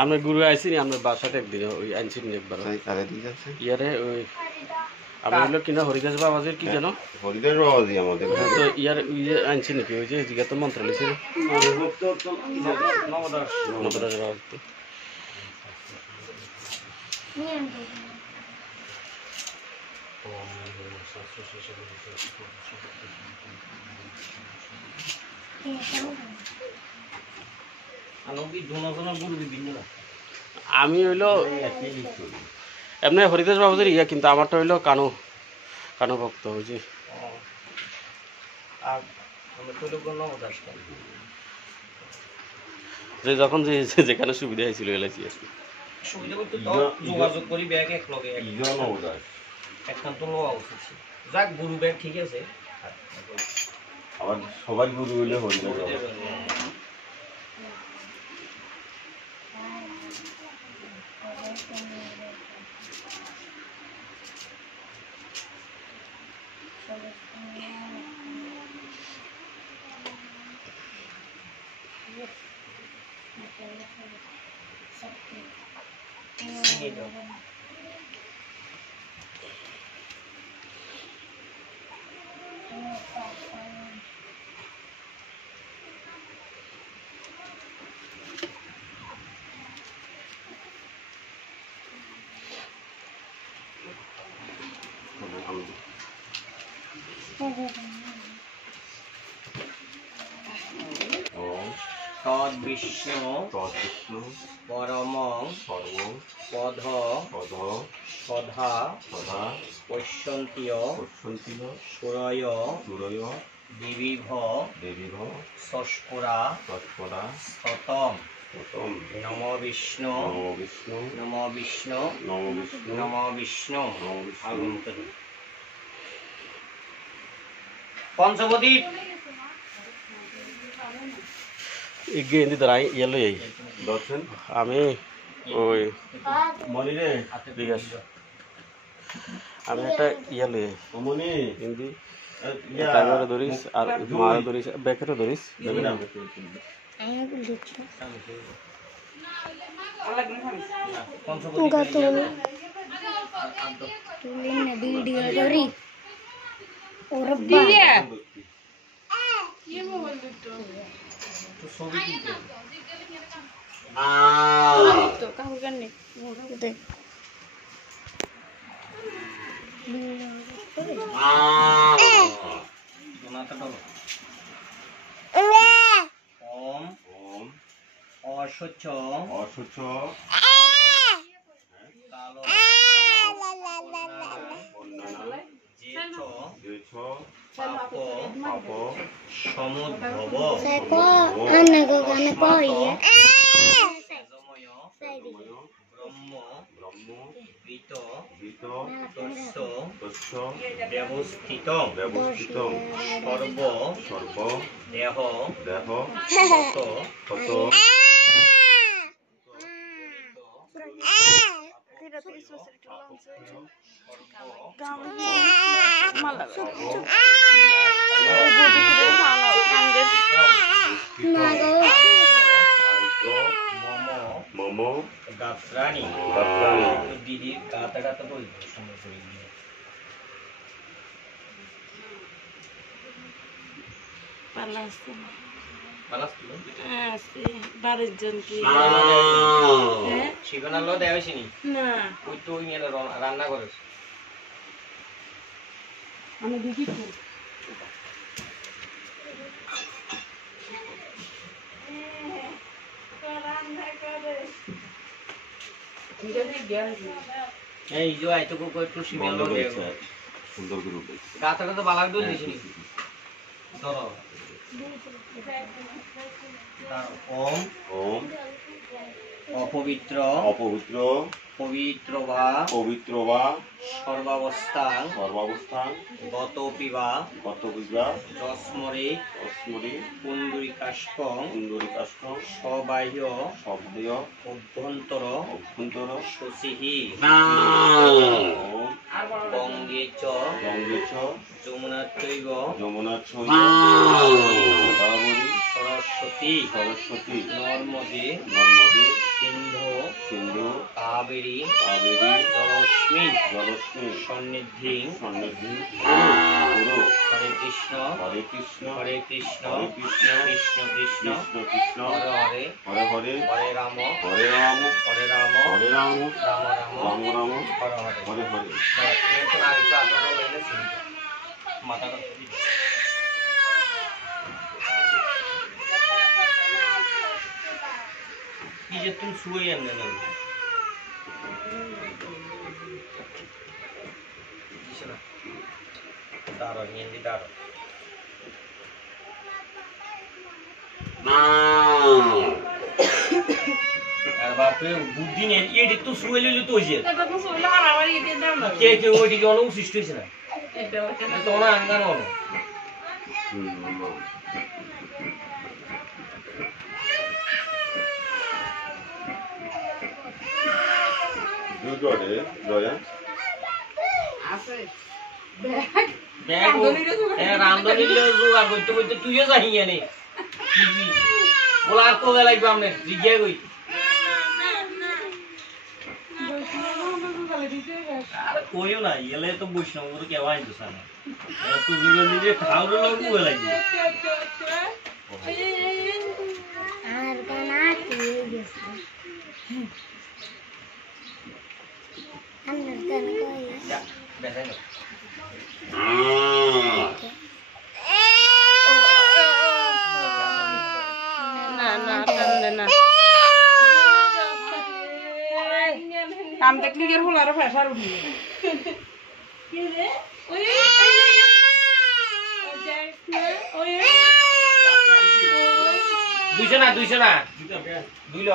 আমরা গুরু আইসি নি আমরা বাসাতে একদিন ওই আনছি নি একবার ইয়ারে ওই আমরা হলো কিনা হরিদাস বাবাজির কি জানো হরিদাস বাবাজি আমাদের তো ইয়ার ইয়ে আনছি নাকি ওই যে জিজ্ঞাসা তো মন্ত্রালয় ছিল নবদাস বাবাজি আমি হইলো এমনি হরিদাস বাবাজির ইয়া কিন্তু আমারটা হইলো কানু কানু ভক্ত হয়েছে যে যখন যে যেখানে সুবিধা হয়েছিল এলাইছি আর কি যোগাযোগ করি ব্যাগ এক লগে একখান তো লওয়া উচিত যাক গুরু ব্যাগ ঠিক আছে আবার সবাই গুরু হইলে হরিদাস তদ্বিষ্ণু পরমং পদ সধা পশ্যন্তীয় সুরয় দিবিভ সস্ফুরা সতম নম বিষ্ণু নম বিষ্ণু নম বিষ্ণু পঞ্চবদীপ এগিয়ে এনে দাঁড়াই ইয়েলো এই আমি ওই ঠিক আছে আমি একটা ইয়েলো হিন্দি টাইমারে ধরিস আর মারা ধরিস ব্যাকেটও ধরিস অসুচ সমুদ্ভব ব্রহ্ম ব্যবস্থিত সর্ব দেহ মম গাত্রাণী দিদির গাতা বলবো সুন্দর করে রান্না করেছ আমি দেখি এই যে এতটুকু একটু সিমেল সুন্দর করে গাছটা তো বালাক দই দিছিনি ধরো ওম অপবিত্র পবিত্র বা সর্বাবস্থান গতপিবা যস্মরে পুণ্ডরিকাষ্ক সবাহ্য অভ্যন্তর শশিহি গঙ্গে চ যমুনাত্রৈব গোদাবরী সরস্বতী নর্মদে সিন্ধু কাবেরী জলস্মিন সন্নিধি কুরু হরে কৃষ্ণ কৃষ্ণ কৃষ্ণ হরে হরে হরে রাম রাম রাম হরে হরে মাথাটা কি যে তুমি শুয়ে এমনি না দাঁড়ো নিয়ে দাঁড়ো আর বাপরে বুদ্ধি নেই এটি তো শুয়ে লিলি তো হয়েছে কে কে ওইটিকে অনেক সৃষ্টি হয়েছে না তো অনেক আঙ্গানো হলো রামধনির জোগাড় করতে করতে তুইও যাই নে বলা আর কোথায় লাগবে আপনার জিজ্ঞাসা করি কইও না এলে তো বৈষ্ণব করে কেউ আইতো সামনে তুই নিজে খাওয়ার লোক কোথায় লাগবে আর গানা কি গেছে আমরা গান কই বেসাই না কাম দেখলি গের হল আর প্রেসার উঠি দুইশো না দুইল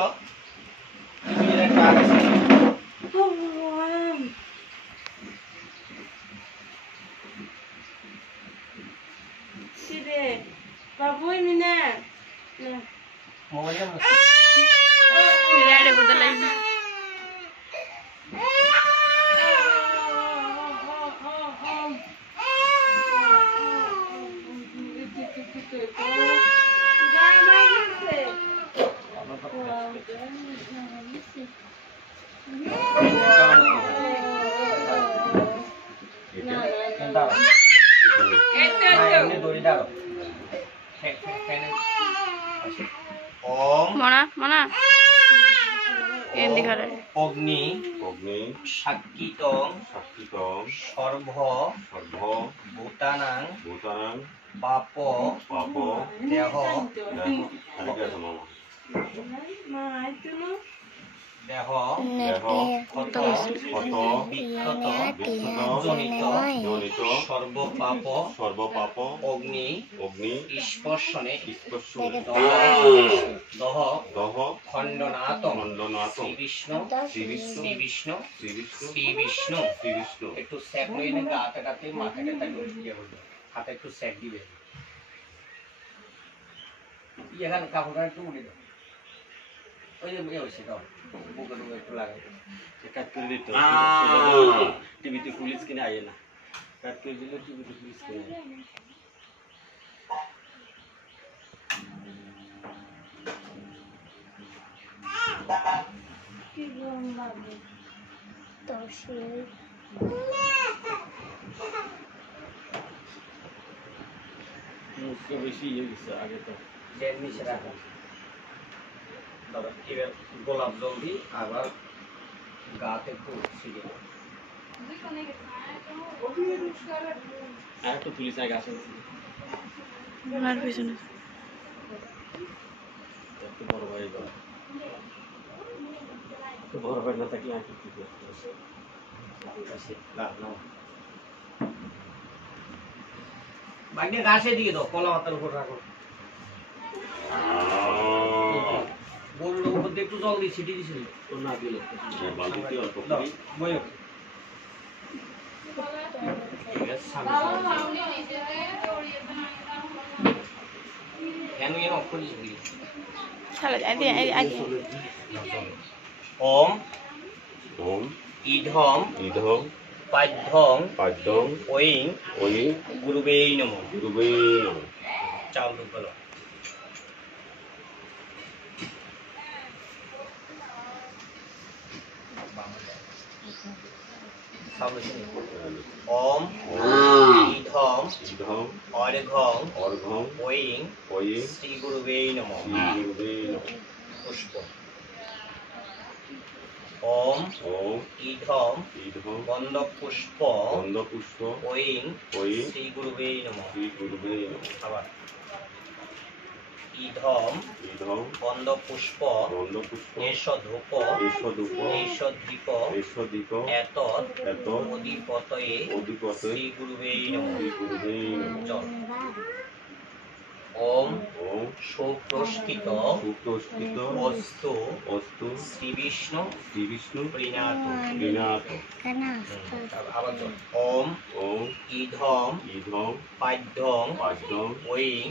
বাবুই মিনা মোবাইল রেডি করতে লাগবে অগ্নি সাক্ষিতং সর্ব ভূতানাং পাপ দেহ দেহ ক্ষত বিক্ষত জনিত সর্বপাপ অগ্নি স্পর্শনে দহ খণ্ডনাতম শ্রী বিষ্ণু একটু স্যাক নিয়ে নেন গাতে মাথাটা হাতে একটু স্যাক দিবে এখানে কাপড়টা একটু উঠে দাও ওই যে হয়েছে দাও বুকে টুকে একটু লাগাই কাট করে দিত টিভিতে পুলিশ কিনে আইয়ে না কাট করে দিলে টিভিতে পুলিশ কিনে বেশি ইয়ে গেছে আগে তো ডেন নিচে রাখো দাদা এবার গোলাপ জল দিই আবার গাতে একটু ছিটিয়ে দাও আর তো পুলিশ আগে আসেন আমার পিছনে একটু বড় ভাই তো বড় ভাই না থাকলে আর কি বাইকে গাছে দিকে দাও কলা পাতার উপর রাখো গরুর উপর দিয়ে একটু জল দিয়ে ছিটিয়ে দিছিল তো না দিলে বালতিতে অল্প বইও অফ করে ওম ইধম পাদ্যং পাদ্যং ওইং ওই গুরুবে নমঃ। গুরুবে নমঃ। চাল দুর্বল ওম ঈধম ঈধং অর্ঘং অর্ঘং ওইং ওই শ্রী গুরুবে নমঃ। গুরুবে নমঃ। পুষ্প ওম ওম ঈধম ঈধং গন্ধ পুষ্প গন্ধপুষ্প ওইং ওই শ্রী গুরুবে নমঃ। শ্রী গুরুবে নমঃ। আবার ঈধম ঈধং গন্ধ পুষ্প গন্ধপুষ্প এষ ধূপ এষদূপ এষ দীপ এষদীপ এতৎ এত অধিপতয়ে অধিপতে শ্রী গুরুবে নমঃ। শ্রী গুরুবে নমঃ। জল ওম ওম সুপ্রস্কিত সুপ্রস্কৃত বস্তু অস্তু শ্রী বিষ্ণু শ্রী বিষ্ণু প্রিণাত। বিনাথ। আবার জল ওম ওম ঈধম ঈধং পাদ্যং পাদ্যং ওইং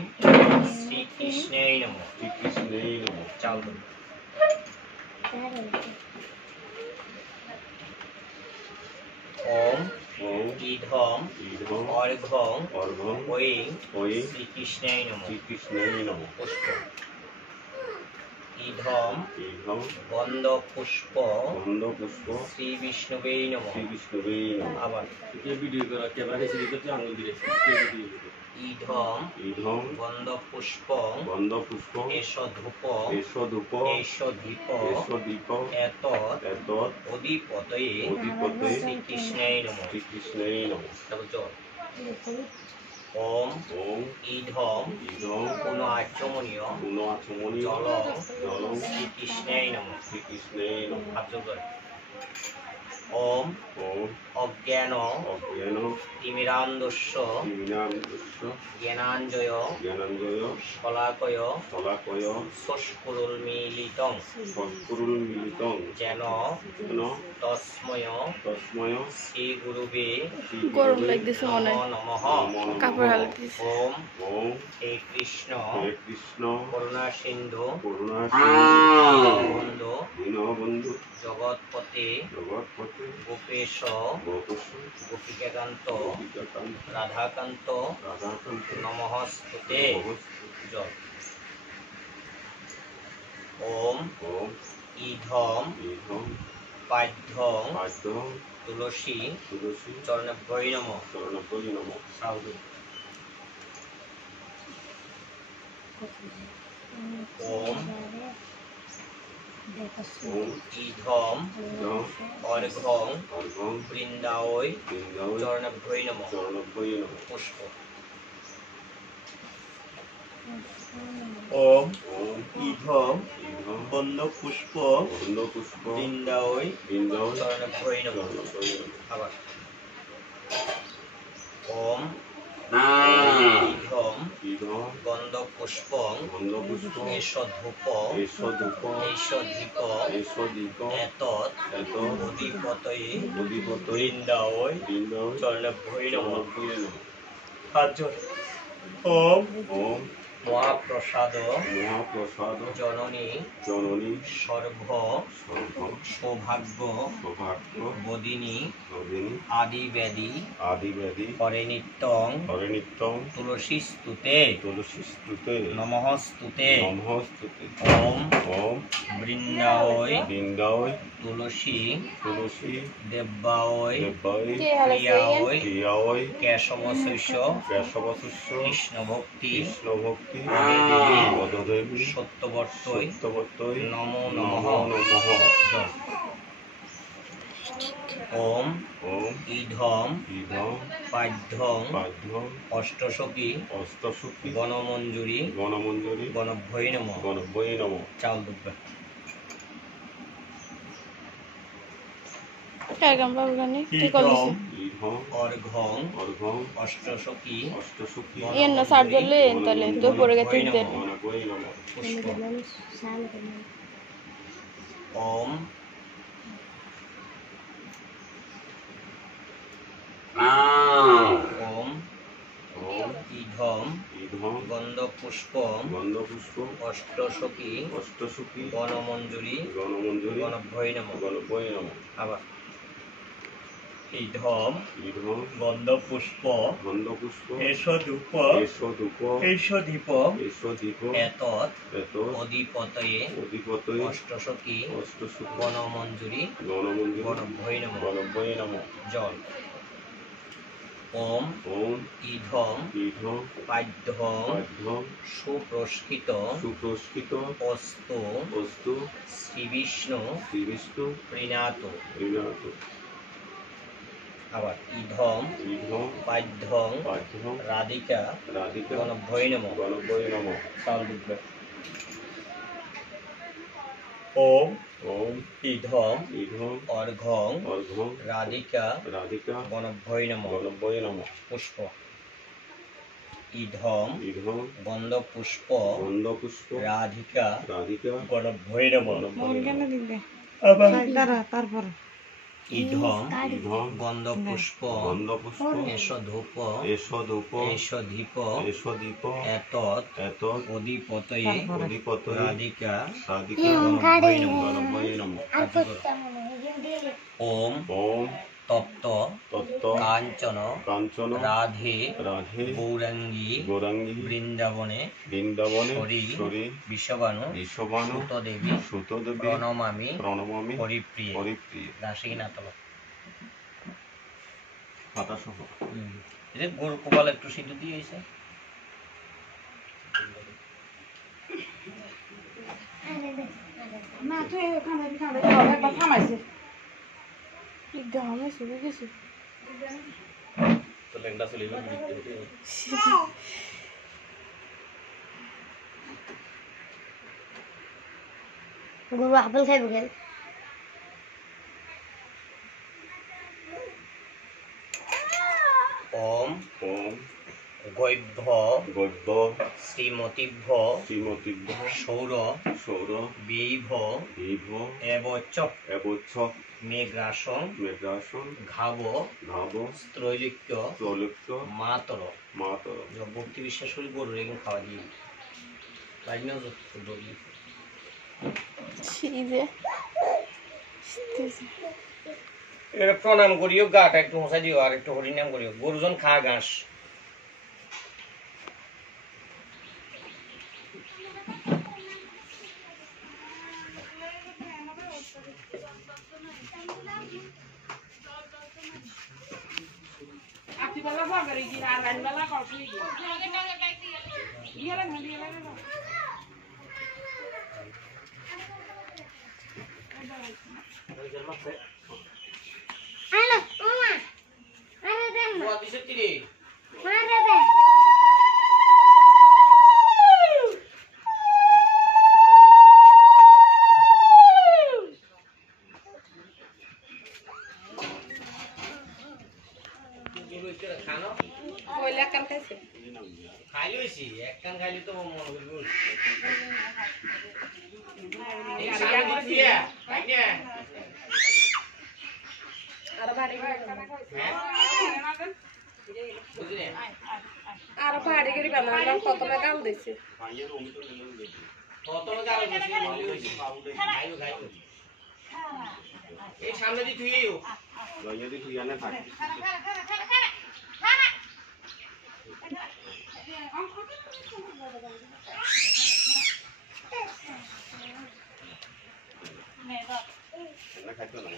শ্রীকৃষ্ণে নমঃ। শ্রীকৃষ্ণে নমঃ। চাল দিন। ওম ওম ঈধম ঈধং অর্ঘং অর্ঘং ওইং ওই শ্রীকৃষ্ণে নমঃ। শ্রীকৃষ্ণে নমঃ। পুষ্প ঈধম ঈধং গন্ধ পুষ্প গন্ধপুষ্প শ্রী বিষ্ণুবে নমঃ। শ্রী বিষ্ণুবে নমঃ। আবার ভিডিও করা ক্যামেরা সিরিজতে আঙুল দিয়ে ঈধম ঈধং গন্ধ পুষ্প গন্ধপুষ্প এষ ধূপ এষদূপ এষ দীপ এষদীপ এতৎ এতৎ অধিপতয়ে অধিপতে শ্রীকৃষ্ণে নমঃ। শ্রীকৃষ্ণে নমঃ। তারপর জল ওম ওম ঈধম ঈধং কোন আচমনীয় পুন আচমনীয় জল জলং শ্রীকৃষ্ণে নমঃ। শ্রীকৃষ্ণে নমঃ। আচমন ওম ওম অজ্ঞান অজ্ঞান তিমিরান্ধস্য তিমিরান্ধস্য জ্ঞানাঞ্জয় জ্ঞানাঞ্জয় শলাকয় শলাকয় শস্কুরুন্মীলিতং সংস্কুরুন্মিলিতং যেন যেন তস্ময় তস্ময় শ্রী গুরুবে গরম লাগতেছে মনে হয়। নমঃ। কাপড় হালতেছে। ওম ওম হে কৃষ্ণ হে কৃষ্ণ করুণা সিন্ধু করুণা বন্ধু দীনবন্ধু জগৎপতে জগৎপতে গোপেশ গোপস গোপিকাকান্ত গোপিকাকান্ত রাধাকান্ত রাধাকান্ত নমস্তুতে। নমস্তুতে। জল ওম ওম ঈধম ঈধং পাদ্যং পাদ্যং তুলসী তুলসী চরণভ্যৈ নমঃ। চরণপরি নমঃ। সাধু ওম ওম ঈধম ঈধং অর্ঘং অর্ঘং বৃন্দাবৈ বৃন্দাবৈ চরণভ্যৈ নমঃ। চরণপরি নমঃ। পুষ্প ওম ওম ঈধম ঈধং গন্ধ পুষ্প গন্ধপুষ্প বৃন্দাবৈ বৃন্দাবৈ চরণভ্যৈ নমঃ। চরণপরি নমঃ। আবার ওম ঈধম ঈধং গন্ধ পুষ্প গন্ধপুষ্প এষ ধূপ এষদূপ এষ দীপ এষদীপ এতৎ এত অধিপতয়ে অধিপতয়ে বৃন্দাবৈ বৃন্দাবৈ চরণভ্যৈ নমঃ। চরণপরি নমঃ। ওম ওম মহাপ্রসাদ মহাপ্রসাদ জননী জননী সর্ব সর্ব সৌভাগ্য সৌভাগ্য বদিনী নদিনী আদিবেদী আদিব্যাধি হরে নিত্যং হরে নিত্যং তুলসী স্তুতে তুলসী স্তুতে নমঃ স্তুতে। নমস্তুতে। ওম ওম বৃন্দাবৈ বৃন্দাবৈ তুলসী তুলসী দেব্যাবৈ দেব্যাবৈ কে হালাইছে? প্রিয়াবৈ প্রিয়াবৈ কেশবশস্য কেশবশস্য কৃষ্ণ ভক্তি কৃষ্ণ ভক্তি দেবী পদদেবী সত্যবর্তৈ সত্যবর্তৈ নমো নমো নমঃ। নমঃ। জল। ওম ওম ঈধম ঈধং পাদ্যং পাদ্যং অষ্টসখী অষ্টসখী গণমঞ্জুরি গণমঞ্জরি গণভ্যৈ নমঃ। গণভ্যৈ নমঃ। চাল দুব্বা কারগাম বাবুগানি কি করলিছে? ঈধং অর্ঘং অর্ঘং অষ্টসখী অষ্টসখী ইয়েন না সার জলে তাহলে তো পড়ে গেছে দেন। গণভ্যৈ নমঃ। পুষ্প ওম ওম ওম ঈধম ঈধং গন্ধ পুষ্প গন্ধপুষ্প অষ্টসখী অষ্টসখী গণমঞ্জুরি গণমঞ্জরি গণভ্যৈ নমঃ। গণভ্যৈ নমঃ। আবার ইধম ইধম গন্ধপুষ্প গন্ধপুষ্প এষধূপ এষধূপ এষধীপ এষধীপ এতৎ এতৎ অধিপতয়ে অধিপতয়ে অষ্টসখী অষ্টসুখ গণমঞ্জুরি গণমন্দির গণভৈ নমঃ গণভয়ে নমঃ। জল ওম ওম ইধম ইধম পাদ্যম পাঠ্যম সুপ্রস্কৃত সুপ্রস্কৃত অস্তু অস্তু শ্রীবিষ্ণু শ্রীবিষ্ণু প্রীণাত বিনাত আবার ইধম ইধম পাদ্যম পাঠ্যম রাধিকা রাধিকা গণভৈ নমঃ গণভয়ে নমঃ। ওম ওম ইধম ইধম অর্ঘং অর্ঘ্যম রাধিকা রাধিকা গণভৈ নমঃ গণভয়ে নমঃ। পুষ্প ইধম ইধম গন্ধপুষ্প গন্ধপুষ্প রাধিকা রাধিকা গণভৈ নমঃ মন কেন দিলে আবার তারপর ইধম ইধম গন্ধপুষ্প গন্ধপুষ্প এষধূপ এষধূপ এষধীপ এষদীপ এতৎ এতৎ অধিপতয়ে অধিপতয়ে রাধিকা রাধিকা গণভৈ নমঃ গণভয়ে নমঃ। আর করতে মনে হয় কিন্তু ওম ওম তপ্ত তত্ত্ব কাঞ্চন কাঞ্চন রাধে রাধে গৌরাঙ্গী গৌরাঙ্গী বৃন্দাবনে বৃন্দাবনে হরি হরি বিশ্ববানু বিশ্ববানু সুতদেবী সুতদেবী প্রণমামি প্রণমামি হরিপ্রিয় হরিপ্রিয়। দাসীনাতল খাতা সহ এটা গরু কোপাল একটু সিদ্ধ দিয়েছে না তুই ওখানে একবার থামাইছে গামে শুরু গেছে তো লেংটা চলিল গরু আপেল খাইব কেন ওম ওম গৈভ্য গদ্য শ্রীমতিভ্য শ্রীমতিভ্য সৌর সৌর বীভ বিভ এবচ এবচ্ছ মেঘ্রাসং মেঘাসন ঘাব ভাব ত্রৈলিক্য ত্রৈলোক্য মাতর মাতর। ভক্তি বিশ্বাস করি গরুর এখানে খাওয়া দিয়ে লাগিনা দলি এটা প্রণাম করিও গাটা একটু মশাই দিও আর একটু হরিনাম করিও গরুজন খা ঘাস আপনি বেলা যাবে কি আর রান বেলা করছি দিয়ে লাগবে আলো ওমা আরে দেন না দিছে তিরে মারে দে গরু এটা খানো ওই লাকান খাইছে খাইলি হইছি এক কান খাইলি তো মন করব এই গাড়ি সামনে দিয়া আইনে আর বাড়ি বুঝলি আর বাড়ি গরি বানালাম কত না গাল দিছে কত গাল বসি মলি হইছি খাইও খাইও এই সামনে দি তুইও যদি তুই আনে থাক খাইতো না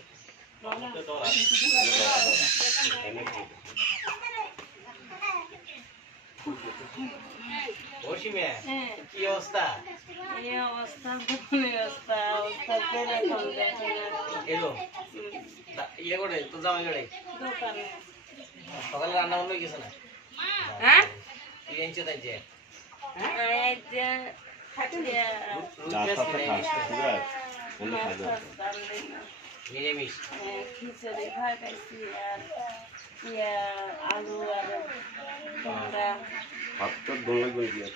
ওশিমে কি অবস্থা এই অবস্থা কোন অবস্থা অবস্থা করে কম দেখে না এলো ইয়ে করে তো যাও করে দোকানে সকালে রান্না বান্না গেছে না হ্যাঁ কি এনেছে তাই যে এই যে খাইতে নিরামিষ খিচুড়ি খাইছি আর আলু আর হাতটা দোলা করে দিয়ে